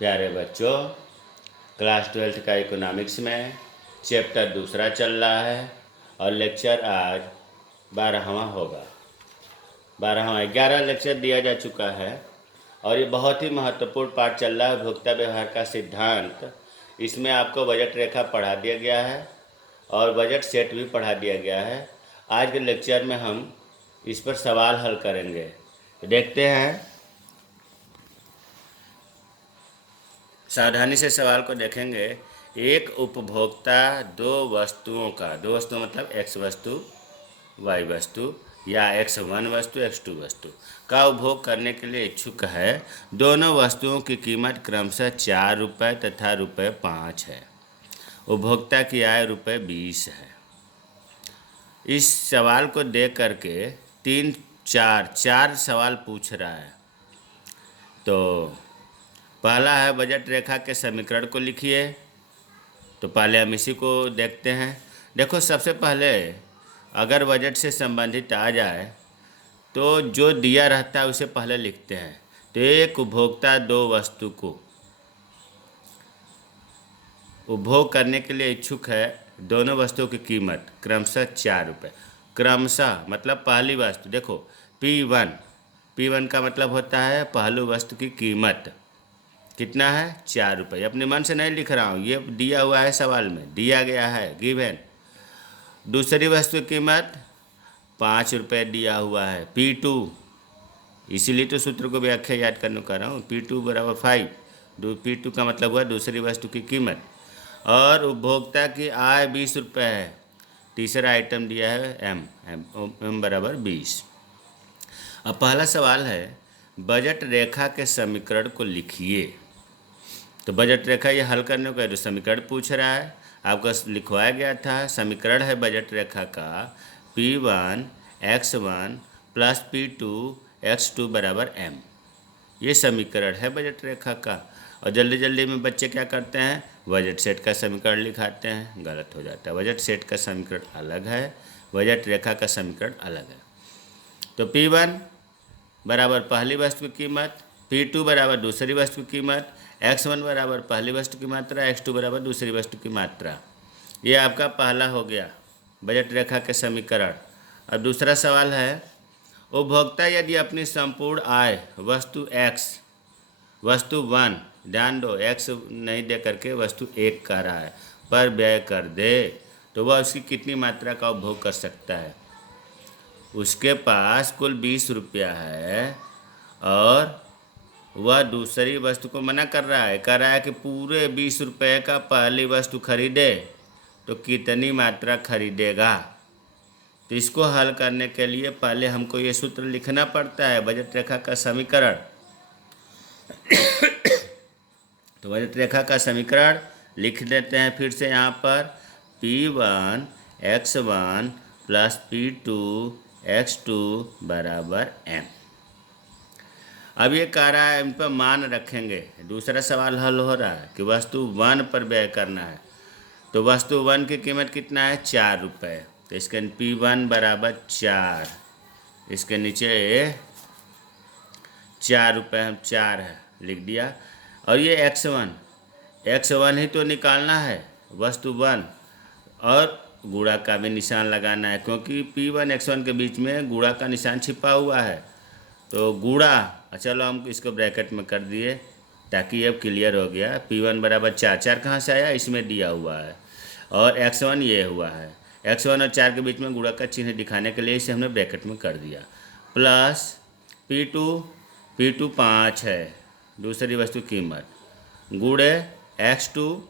प्यारे बच्चों, class 12th का इकोनॉमिक्स में चैप्टर दूसरा चल रहा है और लेक्चर आज 12वां होगा। 11 लेक्चर दिया जा चुका है और ये बहुत ही महत्वपूर्ण पाठ चल रहा है, उपभोक्ता व्यवहार का सिद्धांत। इसमें आपको बजट रेखा पढ़ा दिया गया है और बजट सेट भी पढ़ा दिया गया है। आज के लेक्चर में हम इस पर सवाल हल करेंगे। तो देखते हैं, सावधानी से सवाल को देखेंगे। एक उपभोक्ता दो वस्तुओं मतलब एक्स वस्तु, वाई वस्तु या x1 वस्तु, x2 वस्तु का उपभोग करने के लिए इच्छुक है। दोनों वस्तुओं की कीमत क्रमशः 4 रुपये तथा रुपये 5 है। उपभोक्ता की आय रुपये 20 है। इस सवाल को देख करके चार सवाल पूछ रहा है। तो पहला है बजट रेखा के समीकरण को लिखिए। तो पहले हम इसी को देखते हैं। देखो, सबसे पहले अगर बजट से संबंधित आ जाए तो जो दिया रहता है उसे पहले लिखते हैं। तो एक उपभोक्ता दो वस्तु को उपभोग करने के लिए इच्छुक है। दोनों वस्तुओं की कीमत क्रमशः 4 रुपये। क्रमशः मतलब पहली वस्तु, देखो P1 का मतलब होता है पहलू वस्तु की कीमत कितना है, 4 रुपये। अपने मन से नहीं लिख रहा हूँ, ये दिया हुआ है, सवाल में दिया गया है, गिवन। दूसरी वस्तु की कीमत 5 रुपये दिया हुआ है, P2। इसीलिए तो सूत्र को व्याख्या याद करने कर रहा हूँ। P2 बराबर 5। P2 का मतलब हुआ दूसरी वस्तु की कीमत। और उपभोक्ता की आय 20 रुपये है। तीसरा आइटम दिया है M बराबर 20। अब पहला सवाल है बजट रेखा के समीकरण को लिखिए। तो बजट रेखा ये हल करने को है, तो समीकरण पूछ रहा है। आपको लिखवाया गया था, समीकरण है बजट रेखा का P1 x1 plus P2 x2 बराबर M। ये समीकरण है बजट रेखा का। और जल्दी जल्दी में बच्चे क्या करते हैं, बजट सेट का समीकरण लिखाते हैं, गलत हो जाता है। बजट सेट का समीकरण अलग है, बजट रेखा का समीकरण अलग है। तो P1 बराबर पहली वस्तु की कीमत, P2 बराबर दूसरी वस्तु की कीमत, x1 बराबर पहली वस्तु की मात्रा, x2 बराबर दूसरी वस्तु की मात्रा। ये आपका पहला हो गया बजट रेखा के समीकरण। अब दूसरा सवाल है उपभोक्ता यदि अपनी संपूर्ण आय वस्तु x, वस्तु 1, ध्यान दो x नहीं दे करके वस्तु 1 का रहा है, पर व्यय कर दे, तो वह उसकी कितनी मात्रा का उपभोग कर सकता है। उसके पास कुल 20 रुपया है और वह दूसरी वस्तु को मना कर रहा है, कह रहा है कि पूरे 20 रुपये का पहली वस्तु खरीदे, तो कितनी मात्रा खरीदेगा। तो इसको हल करने के लिए पहले हमको ये सूत्र लिखना पड़ता है, बजट रेखा का समीकरण। तो बजट रेखा का समीकरण लिख देते हैं फिर से यहाँ पर। P1 x1 plus P2 x2 बराबर M। अब ये कह रहा है इन पर मान रखेंगे। दूसरा सवाल हल हो रहा है कि वस्तु 1 पर व्यय करना है। तो वस्तु 1 की कीमत कितना है, 4 रुपये। तो इसके P1 बराबर 4, इसके नीचे 4 रुपये, हम 4 है लिख दिया। और ये x1 ही तो निकालना है, वस्तु 1, और गुणा का भी निशान लगाना है, क्योंकि P1 x1 के बीच में गुणा का निशान छिपा हुआ है। तो गुणा, चलो हम इसको ब्रैकेट में कर दिए ताकि अब क्लियर हो गया। P1 बराबर 4 कहाँ से आया, इसमें दिया हुआ है, और x1 ये हुआ है। x1 और 4 के बीच में गुणा का चिन्ह दिखाने के लिए इसे हमने ब्रैकेट में कर दिया। प्लस P2 5 है, दूसरी वस्तु कीमत, गुणे x2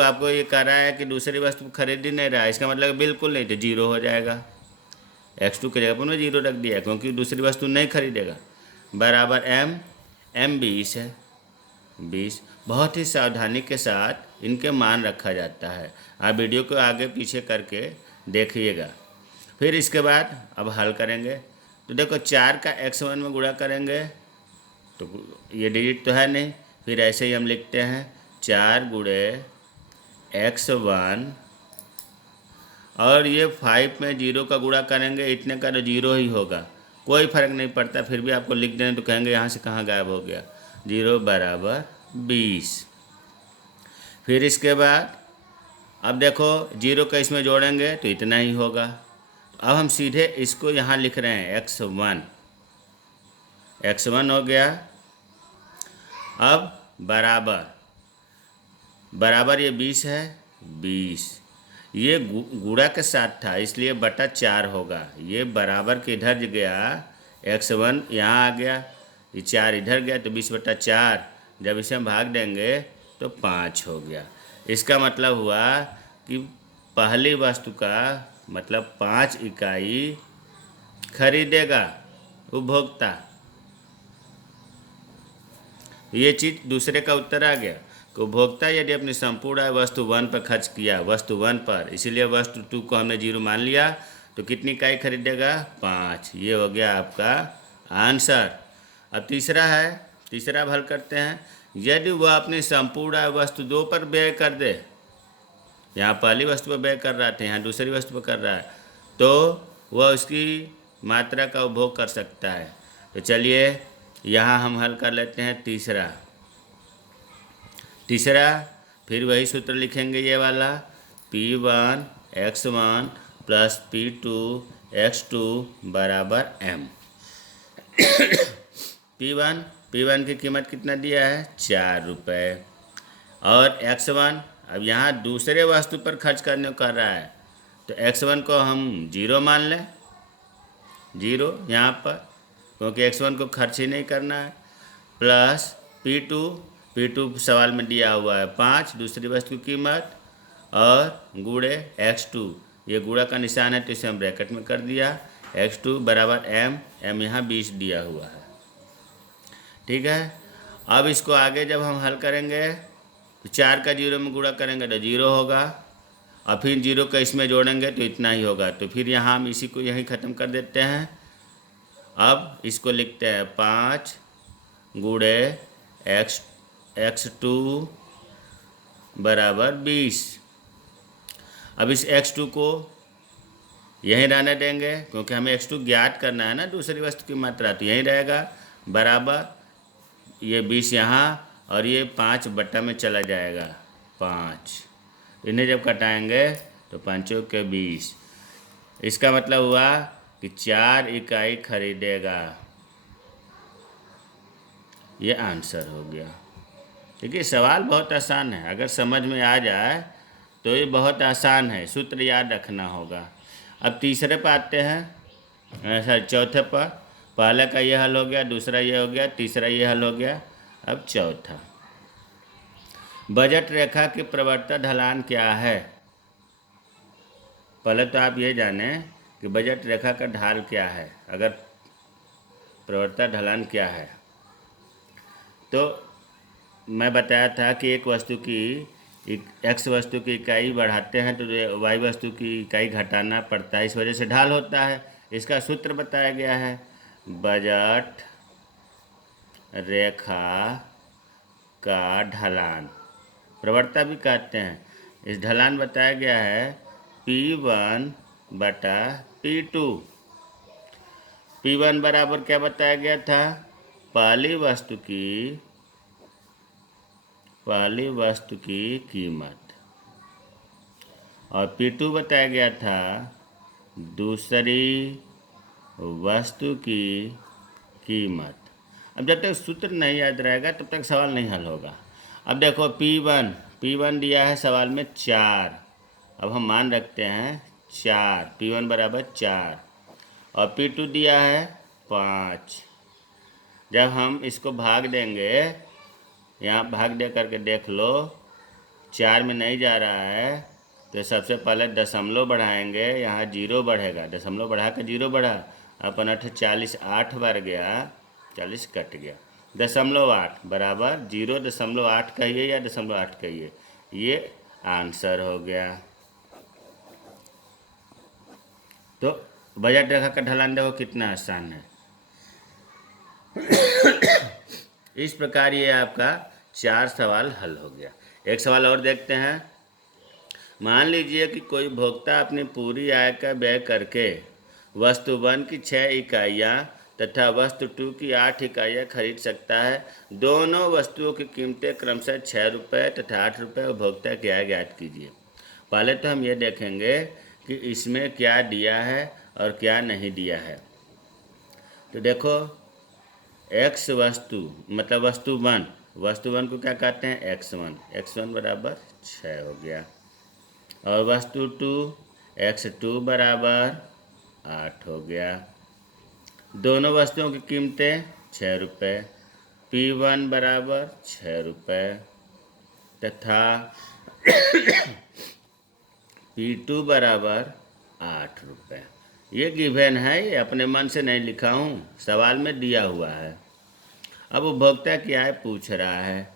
आपको ये कह रहा है कि दूसरी वस्तु खरीद ही नहीं रहा है, इसका मतलब बिल्कुल नहीं, तो 0 हो जाएगा। x2 के जगह पर मैं 0 रख दिया क्योंकि दूसरी वस्तु नहीं खरीदेगा। बराबर M 20 है, 20। बहुत ही सावधानी के साथ इनके मान रखा जाता है। आप वीडियो को आगे पीछे करके देखिएगा। फिर इसके बाद अब हल करेंगे। तो देखो 4 का x1 में गुणा करेंगे तो ये डिजिट तो है नहीं, फिर ऐसे ही हम लिखते हैं 4 गुणे x1, और ये 5 में 0 का गुणा करेंगे, इतने का तो 0 ही होगा, कोई फर्क नहीं पड़ता। फिर भी आपको लिख दें तो कहेंगे यहाँ से कहाँ गायब हो गया। जीरो बराबर 20। फिर इसके बाद अब देखो जीरो का इसमें जोड़ेंगे तो इतना ही होगा। अब हम सीधे इसको यहाँ लिख रहे हैं x1 हो गया। अब बराबर ये 20 है, 20 ये गुणा के साथ था इसलिए बटा 4 होगा। ये बराबर के इधर गया, x1 यहाँ आ गया, ये 4 इधर गया तो 20/4। जब इसे हम भाग देंगे तो 5 हो गया। इसका मतलब हुआ कि पहली वस्तु का मतलब 5 इकाई खरीदेगा उपभोक्ता। ये चीज़ दूसरे का उत्तर आ गया कि उपभोक्ता यदि अपनी संपूर्ण आय वस्तु 1 पर खर्च किया, वस्तु 1 पर, इसीलिए वस्तु 2 को हमने 0 मान लिया, तो कितनी इकाई खरीदेगा? 5। ये हो गया आपका आंसर। अब तीसरा अब हल करते हैं। यदि वह अपनी संपूर्ण आय वस्तु 2 पर व्यय कर दे, यहाँ पहली वस्तु पर व्यय कर रहा था, यहाँ दूसरी वस्तु पर कर रहा है, तो वह उसकी मात्रा का उपभोग कर सकता है। तो चलिए यहाँ हम हल कर लेते हैं तीसरा फिर वही सूत्र लिखेंगे, ये वाला P1 x1 plus P2 x2 बराबर m। P1 की कीमत कितना दिया है? 4 रुपये। और x1 अब यहाँ दूसरे वस्तु पर खर्च करने को कर रहा है, तो x1 को हम 0 मान लें, 0 यहाँ पर, क्योंकि x1 को खर्च ही नहीं करना है। प्लस P2 सवाल में दिया हुआ है 5 दूसरी वस्तु की कीमत, और गुणे x2, ये गुणा का निशान है तो इसे हम ब्रैकेट में कर दिया, x2 बराबर m यहाँ 20 दिया हुआ है। ठीक है। अब इसको आगे जब हम हल करेंगे तो 4 का 0 में गुणा करेंगे तो 0 होगा, और फिर 0 का इसमें जोड़ेंगे तो इतना ही होगा। तो फिर यहाँ हम इसी को यहीं ख़त्म कर देते हैं। अब इसको लिखते हैं 5 गुणे x2 बराबर 20। अब इस x2 को यहीं रहने देंगे, क्योंकि हमें x2 ज्ञात करना है ना, दूसरी वस्तु की मात्रा, तो यहीं रहेगा, बराबर ये 20 यहाँ, और ये 5 बटा में चला जाएगा 5। इन्हें जब कटाएंगे तो 5 के 20। इसका मतलब हुआ कि 4 इकाई खरीदेगा। ये आंसर हो गया। देखिए सवाल बहुत आसान है, अगर समझ में आ जाए तो ये बहुत आसान है, सूत्र याद रखना होगा। अब तीसरे पर आते हैं, चौथे पर। पहले का ये हल हो गया, दूसरा ये हो गया, तीसरा ये हल हो गया। अब चौथा, बजट रेखा की प्रवृत्त ढलान क्या है? पहले तो आप ये जानें कि बजट रेखा का ढाल क्या है, अगर प्रवृत्त ढलान क्या है। तो मैं बताया था कि एक वस्तु की x वस्तु की इकाई बढ़ाते हैं तो y वस्तु की इकाई घटाना पड़ता है, इस वजह से ढाल होता है। इसका सूत्र बताया गया है, बजट रेखा का ढलान, प्रवणता भी कहते हैं। इस ढलान बताया गया है P1 बटा P2। P1 बराबर क्या बताया गया था? पहली वस्तु की कीमत, और P2 बताया गया था दूसरी वस्तु की कीमत। अब जब तक सूत्र नहीं याद रहेगा तब तक सवाल नहीं हल होगा। अब देखो P1 दिया है सवाल में 4, अब हम मान रखते हैं 4, P1 बराबर 4, और P2 दिया है 5। जब हम इसको भाग देंगे, यहाँ भाग दे करके देख लो, 4 में नहीं जा रहा है, तो सबसे पहले दशमलव बढ़ाएंगे, यहाँ 0 बढ़ेगा, दशमलव बढ़ा कर 0 बढ़ा, अपन 40 8 बार गया, 40 कट गया, 0.8 बराबर 0.8 कहिए या 0.8 कहिए, ये आंसर हो गया। तो बजट रेखा का ढलान देखो कितना आसान है। इस प्रकार ये आपका 4 सवाल हल हो गया। एक सवाल और देखते हैं। मान लीजिए कि कोई भोक्ता अपनी पूरी आय का व्यय करके वस्तु 1 की 6 इकाइयाँ तथा वस्तु 2 की 8 इकाइयाँ खरीद सकता है। दोनों वस्तुओं की कीमतें क्रमशः 6 रुपये तथा 8 रुपये उपभोक्ता की आय ज्ञात कीजिए। पहले तो हम ये देखेंगे कि इसमें क्या दिया है और क्या नहीं दिया है। तो देखो, एक्स वस्तु मतलब वस्तु वन को क्या कहते हैं, x1 बराबर 6 हो गया। और वस्तु 2 x2 बराबर 8 हो गया। दोनों वस्तुओं की कीमतें 6 रुपये, P1 बराबर 6 रुपये तथा P2 बराबर 8 रुपये। ये गिवन है, ये अपने मन से नहीं लिखा हूँ, सवाल में दिया हुआ है। अब उपभोक्ता की आय पूछ रहा है,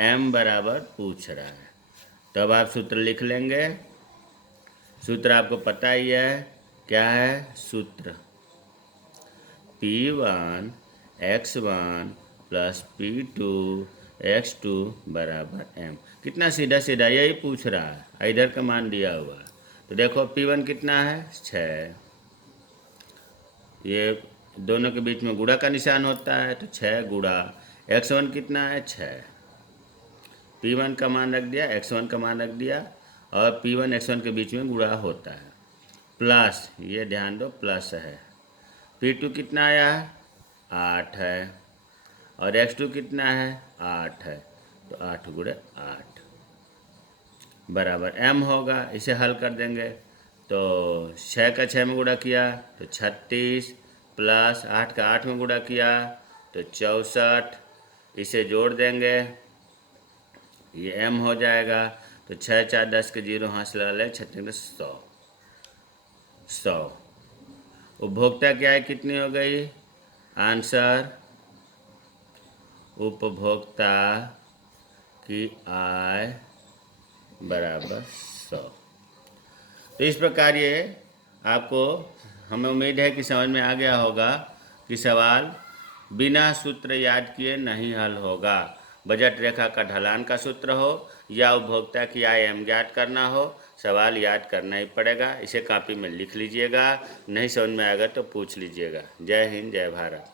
M बराबर पूछ रहा है, तो अब आप सूत्र लिख लेंगे। सूत्र आपको पता ही है, क्या है सूत्र, P1 x1 plus P2 x2 बराबर M। कितना सीधा सीधा यही पूछ रहा है, इधर का मान दिया हुआ है। तो देखो P1 कितना है, 6। ये दोनों के बीच में गुणा का निशान होता है, तो 6 गुणा x1 कितना है, 6। P1 का मान रख दिया, x1 का मान रख दिया, और P1 x1 के बीच में गुणा होता है। प्लस, ये ध्यान दो प्लस है। P2 कितना आया है, 8 है, और x2 कितना है, 8 है, तो 8 गुणे 8 बराबर M होगा। इसे हल कर देंगे तो 6 का 6 में गुणा किया तो 36, प्लस 8 का 8 में गुणा किया तो 64। इसे जोड़ देंगे, ये M हो जाएगा। तो 6 4 10 के 0 हाथ लगा ले, 100। उपभोक्ता की आय कितनी हो गई, आंसर उपभोक्ता की आय बराबर 100। तो इस प्रकार ये आपको, हमें उम्मीद है कि समझ में आ गया होगा कि सवाल बिना सूत्र याद किए नहीं हल होगा। बजट रेखा का ढलान का सूत्र हो या उपभोक्ता की आय M ज्ञात करना हो, सवाल याद करना ही पड़ेगा। इसे कॉपी में लिख लीजिएगा, नहीं समझ में आएगा तो पूछ लीजिएगा। जय हिंद, जय भारत।